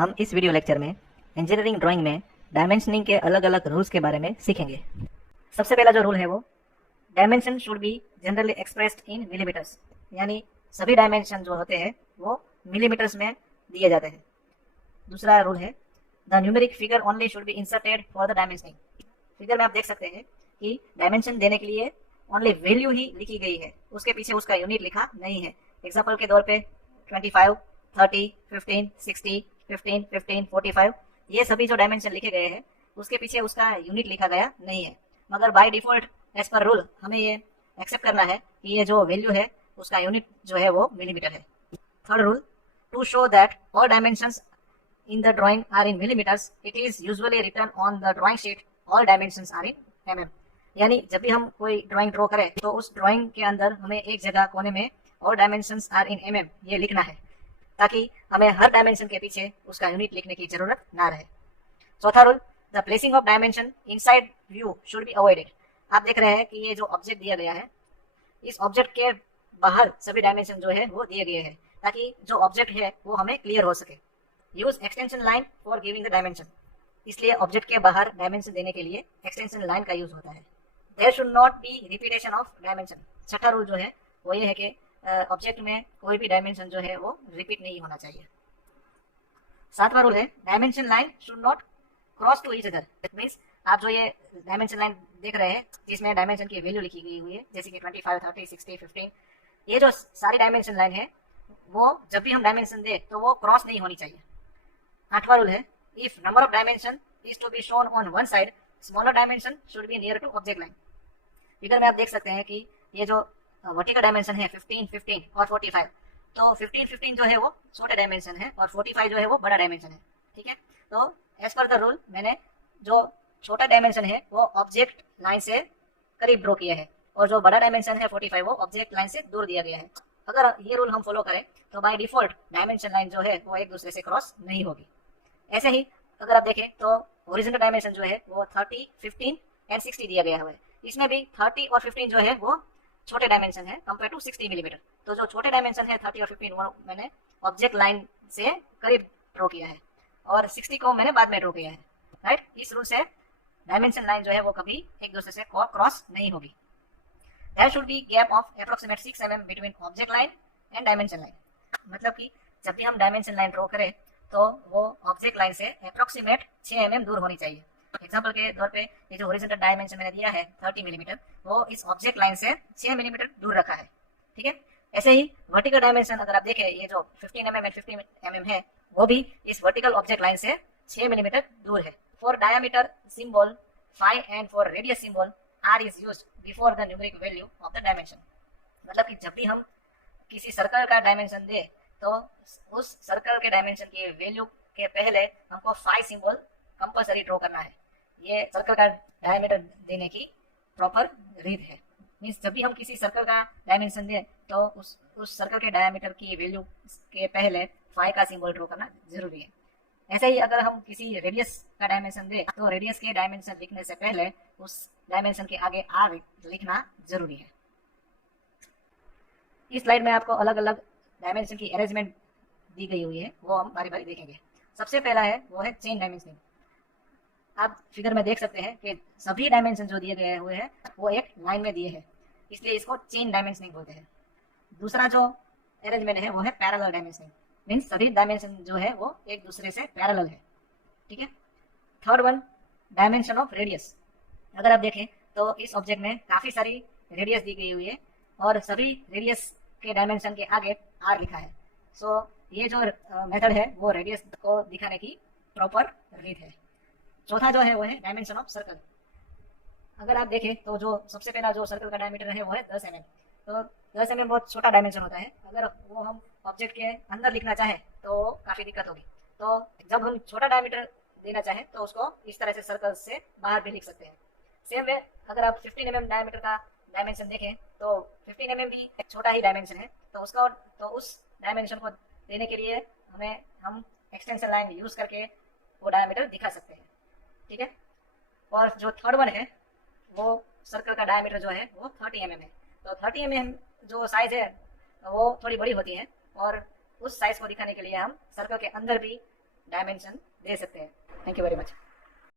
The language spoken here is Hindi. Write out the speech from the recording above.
हम इस वीडियो लेक्चर में इंजीनियरिंग ड्राइंग में डायमेंशनिंग के अलग अलग रूल्स के बारे में सीखेंगे। सबसे पहला जो रूल है वो dimension should be generally expressed in millimetres, यानी सभी डायमेंशन जो होते हैं वो मिलीमीटर्स में दिए जाते हैं। दूसरा रूल है the numeric figure only should be inserted for the dimensioning. Figure में आप देख सकते हैं कि डायमेंशन देने के लिए ओनली वैल्यू ही लिखी गई है, उसके पीछे उसका यूनिट लिखा नहीं है। एग्जाम्पल के तौर पे 25, 30, 15, 60, 15, 15, 45 ये सभी जो डायमेंशन लिखे गए हैं उसके पीछे उसका यूनिट लिखा गया नहीं है, मगर by default as per rule हमें ये एक्सेप्ट करना है कि ये जो वैल्यू है उसका यूनिट जो है वो मिलीमीटर है। Third rule, to show that all dimensions in the drawing are in millimeters, it is usually written on the drawing sheet all dimensions are in mm। यानी जब भी हम कोई ड्राइंग ड्रॉ करें तो उस ड्राइंग के अंदर हमें एक जगह कोने में all dimensions are in mm ये लिखना है, ताकि हमें हर डायमेंशन के पीछे उसका यूनिट लिखने की जरूरत ना रहे। चौथा rule, the placing of dimension inside view should be avoided. आप देख रहे हैं कि ये जो ऑब्जेक्ट दिया गया है, इस ऑब्जेक्ट के बाहर सभी डायमेंशन जो है वो दिए गए हैं, ताकि जो ऑब्जेक्ट है वो हमें क्लियर हो सके। Use extension line for giving the dimension, इसलिए ऑब्जेक्ट के बाहर डायमेंशन देने के लिए एक्सटेंशन लाइन का यूज होता है। There should not be repetition of dimension. छठा रूल जो है वो ये है कि ऑब्जेक्ट में कोई भी डायमेंशन जो है वो रिपीट नहीं होना चाहिए। सातवां रूल है dimension line should not cross to each other. Means आप जो ये डायमेंशन लाइन देख रहे हैं जिसमें डायमेंशन की वैल्यू लिखी गई हुई है, जैसे कि 25, 30, 60, 15, ये जो सारी डायमेंशन लाइन है वो जब भी हम डायमेंशन दे तो वो क्रॉस नहीं होनी चाहिए। आठवां रूल है if number of dimension is to be shown on one side, smaller dimension should be near to object line. Figure में आप देख सकते हैं कि ये जो वर्टिकल डायमेंशन है 15, 15 और 45, तो 15, 15 जो है वो छोटे डायमेंशन है और 45 जो है वो बड़ा डायमेंशन है। ठीक है, तो एज पर द रूल मैंने जो छोटा डायमेंशन है वो ऑब्जेक्ट लाइन से करीब ड्रॉ किया है और जो बड़ा डायमेंशन है 45 वो ऑब्जेक्ट लाइन से दूर दिया गया है। अगर ये रूल हम फॉलो करें तो बाय डिफॉल्ट डायमेंशन लाइन जो है वो एक दूसरे से क्रॉस नहीं होगी। ऐसे ही अगर आप देखें तो ओरिजिनल डायमेंशन जो है वो 30, 15 एंड 60 दिया गया हुआ है। इसमें भी 30 और 15 जो है वो छोटे डायमेंशन है कंपेयर टू 60 मिलीमीटर। तो जो छोटे डायमेंशन है 30 और 15 वो मैंने ऑब्जेक्ट लाइन से करीब ड्रॉ किया है और 60 को मैंने बाद में ड्रॉ किया है। राइट, इस रूल से डायमेंशन लाइन जो है वो कभी एक दूसरे से क्रॉस नहीं होगी। There should be gap of approximate 6 mm between object line and dimension line। मतलब कि जब भी हम डायमेंशन लाइन ड्रॉ करें तो वो ऑब्जेक्ट लाइन से अप्रोक्सीमेट 6 mm दूर होनी चाहिए। एग्जांपल के तौर पे ये जो हॉरिजॉन्टल डायमेंशन मैंने दिया है 30 मिलीमीटर, वो इस ऑब्जेक्ट लाइन से 6 मिलीमीटर दूर रखा है। ठीक है, ऐसे ही वर्टिकल डायमेंशन अगर आप देखें ये जो 15 mm एंड 15 mm है वो भी इस वर्टिकल ऑब्जेक्ट लाइन से 6 मिलीमीटर दूर है। For diameter symbol 5 and for radius symbol R is used before the numeric value of the dimension। मतलब कि जब भी हम किसी सर्कल का डायमेंशन दे तो उस सर्कल के डायमेंशन की वैल्यू के पहले हमको 5 सिंबल कंपलसरी ड्रॉ करना है। ये सर्कल का डायमीटर देने की प्रॉपर रीत है। मीन्स जब भी हम किसी सर्कल का डायमेंशन दें तो उस सर्कल के डायमीटर की वैल्यू के पहले 5 का सिंबल ड्रॉ करना जरूरी है। ऐसे ही अगर हम किसी रेडियस का डायमेंशन दे तो रेडियस के डायमेंशन लिखने से पहले उस डायमेंशन के आगे आर लिखना जरूरी है। इस स्लाइड में आपको अलग अलग डायमेंशन की अरेंजमेंट दी गई हुई है, वो हम बारी बारी देखेंगे। सबसे पहला है वो है चेन डायमेंशनिंग। आप फिगर में देख सकते हैं कि सभी डायमेंशन जो दिए गए हुए हैं वो एक लाइन में दिए हैं, इसलिए इसको चेन डायमेंशनिंग बोलते हैं। दूसरा जो अरेंजमेंट है वो है पैरेलल डायमेंशनिंग। मीन्स सभी डायमेंशन जो है वो एक दूसरे से पैरेलल है। ठीक है, third one dimension of radius. अगर आप देखें तो इस ऑब्जेक्ट में काफी सारी रेडियस दी गई हुई है और सभी रेडियस के डायमेंशन के आगे आर लिखा है। सो ये जो मेथड है वो रेडियस को दिखाने की प्रॉपर रीत है। चौथा जो है वो है डायमेंशन ऑफ सर्कल। अगर आप देखें तो जो सबसे पहला जो सर्कल का डायमीटर है वो है 10 mm। तो 10 mm बहुत छोटा डायमेंशन होता है, अगर वो हम ऑब्जेक्ट के अंदर लिखना चाहें तो काफी दिक्कत होगी। तो जब हम छोटा डायमीटर देना चाहें तो उसको इस तरह से सर्कल से बाहर भी लिख सकते हैं। सेम वे अगर आप 15 mm डायमीटर का डायमेंशन देखें तो 15 mm भी एक छोटा ही डायमेंशन है, तो उस डायमेंशन को देने के लिए हम एक्सटेंशन लाइन यूज करके वो डायमीटर दिखा सकते हैं। ठीक है, और जो थर्ड वन है वो सर्कल का डायमीटर जो है वो 30 mm है। तो 30 mm जो साइज है वो थोड़ी बड़ी होती है और उस साइज को दिखाने के लिए हम सर्कल के अंदर भी डायमेंशन दे सकते हैं। Thank you very much.